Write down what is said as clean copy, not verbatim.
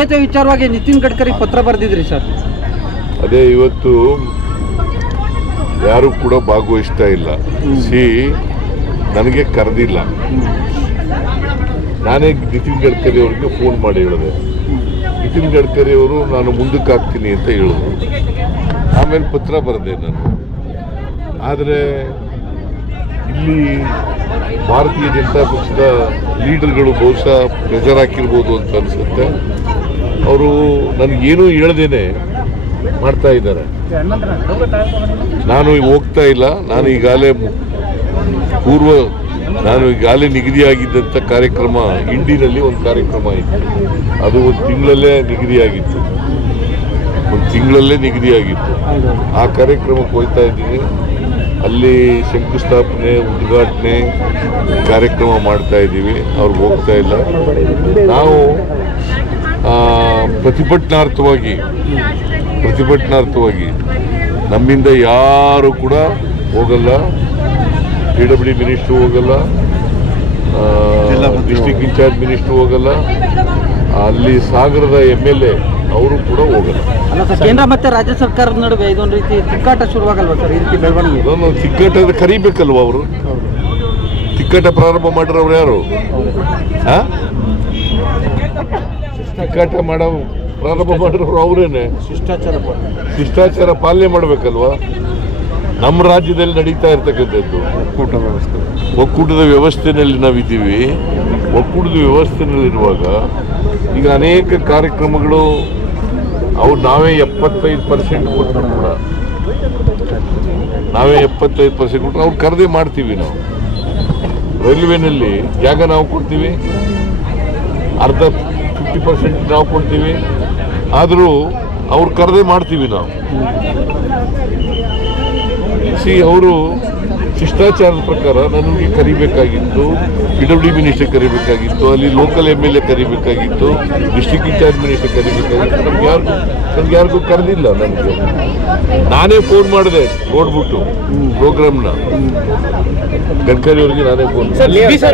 ವಿಚಾರವಾಗಿ ನಿತಿನ್ ಗಡ್ಕರಿ ಪತ್ರ ಬರೆದಿದ್ರಿ ಸರ್. ಅದೇ ಇವತ್ತು ಯಾರು ಕೂಡ ಭಾಗವಹಿಸ್ತಾ ಇಲ್ಲ. ನನಗೆ ಕರೆದಿಲ್ಲ. ನಾನೇ ನಿತಿನ್ ಗಡ್ಕರಿ ಅವರಿಗೆ ಫೋನ್ ಮಾಡಿ ಹೇಳಿದೆ. ನಿತಿನ್ ಗಡ್ಕರಿ ಅವರು ನಾನು ಮುಂದಕ್ಕೆ ಹಾಕ್ತೀನಿ ಅಂತ ಹೇಳಿದ್ರು. ಆಮೇಲೆ ಪತ್ರ ಬರೆದೆ ನಾನು. ಆದರೆ ಇಲ್ಲಿ ಭಾರತೀಯ ಜನತಾ ಪಕ್ಷದ ಲೀಡರ್ಗಳು ಬಹುಶಃ ಪ್ರೆಷರ್ ಹಾಕಿರ್ಬೋದು ಅಂತ ಅನಿಸುತ್ತೆ. ಅವರು ನನಗೇನು ಹೇಳದೇನೆ ಮಾಡ್ತಾ ಇದ್ದಾರೆ. ನಾನು ಹೋಗ್ತಾ ಇಲ್ಲ. ನಾನು ಈಗಾಗಲೇ ನಿಗದಿಯಾಗಿದ್ದಂಥ ಕಾರ್ಯಕ್ರಮ ಇಂಡಿನಲ್ಲಿ ಒಂದು ಕಾರ್ಯಕ್ರಮ ಇತ್ತು. ಅದು ಒಂದು ತಿಂಗಳಲ್ಲೇ ನಿಗದಿಯಾಗಿತ್ತು. ಆ ಕಾರ್ಯಕ್ರಮಕ್ಕೆ ಹೋಗ್ತಾ ಇದ್ದೀನಿ. ಅಲ್ಲಿ ಶಂಕುಸ್ಥಾಪನೆ ಉದ್ಘಾಟನೆ ಕಾರ್ಯಕ್ರಮ ಮಾಡ್ತಾ ಇದ್ದೀವಿ. ಅವ್ರಿಗೆ ಹೋಗ್ತಾ ಇಲ್ಲ. ನಾವು ಪ್ರತಿಭಟನಾರ್ಥವಾಗಿ ನಮ್ಮಿಂದ ಯಾರು ಕೂಡ ಹೋಗಲ್ಲ. PWD ಮಿನಿಸ್ಟ್ರು ಹೋಗಲ್ಲ, ಡಿಸ್ಟ್ರಿಕ್ಟ್ ಇನ್ಚಾರ್ಜ್ ಮಿನಿಸ್ಟ್ರು ಹೋಗಲ್ಲ, ಅಲ್ಲಿ ಸಾಗರದ MLA ಅವರು ಕೂಡ ಹೋಗಲ್ಲ. ಕೇಂದ್ರ ಮತ್ತೆ ರಾಜ್ಯ ಸರ್ಕಾರದ ನಡುವೆ ಇದೊಂದು ರೀತಿ ತಿಕ್ಕಾಟ ಶುರುವಾಗಲ್ವಾ ಸರ್? ಈ ರೀತಿ ಬೆಳವಣಿಗೆ ತಿಕ್ಕಾಟ ಕರಿಬೇಕಲ್ವ? ಅವರು ತಿಕ್ಕಾಟ ಪ್ರಾರಂಭ ಮಾಡಿರೋರು ಯಾರು? ತಿಕ್ಕಾಟ ಪ್ರಾರಂಭ ಮಾಡಿರೋರು ಅವರೇನೆ. ಶಿಷ್ಟಾಚಾರ ಪಾಲನೆ ಮಾಡಬೇಕಲ್ವಾ? ನಮ್ಮ ರಾಜ್ಯದಲ್ಲಿ ನಡೀತಾ ಇರ್ತಕ್ಕಂಥದ್ದು ಒಕ್ಕೂಟದ ವ್ಯವಸ್ಥೆಯಲ್ಲಿ ನಾವಿದ್ದೀವಿ. ಒಕ್ಕೂಟದ ವ್ಯವಸ್ಥೆಯಲ್ಲಿರುವಾಗ ಈಗ ಅನೇಕ ಕಾರ್ಯಕ್ರಮಗಳು ನಾವೇ 75% ಕೊಟ್ಟರು ಕೂಡ ಅವ್ರು ಕರೆದೇ ಮಾಡ್ತೀವಿ. ನಾವು ರೈಲ್ವೆನಲ್ಲಿ ಜಾಗ ನಾವು ಕೊಡ್ತೀವಿ, ಅರ್ಧ 50% ನಾವು ಕೊಡ್ತೀವಿ. ಆದರೂ ಅವ್ರು ಕರೆದೇ ಮಾಡ್ತೀವಿ ನಾವು. ಅವರು ಶಿಷ್ಟಾಚಾರದ ಪ್ರಕಾರ ನನಗೆ ಕರಿಬೇಕಾಗಿತ್ತು, PWD ಮಿನಿಸ್ಟರ್ ಕರಿಬೇಕಾಗಿತ್ತು, ಅಲ್ಲಿ ಲೋಕಲ್ MLA ಕರಿಬೇಕಾಗಿತ್ತು, ಡಿಸ್ಟ್ರಿಕ್ಟ್ ಇನ್ಚಾರ್ಜ್ ಮಿನಿಸ್ಟರ್ ಕರಿಬೇಕಾಗಿತ್ತು. ನಮ್ಗೆ ಯಾರಿಗೂ ಕರೆದಿಲ್ಲ. ನಾನೇ ಫೋನ್ ಮಾಡಿದೆ ನೋಡ್ಬಿಟ್ಟು ಪ್ರೋಗ್ರಾಮ್ನ. ಗಡ್ಕರಿ ಅವರಿಗೆ ನಾನೇ ಫೋನ್ ಮಾಡಿದೆ.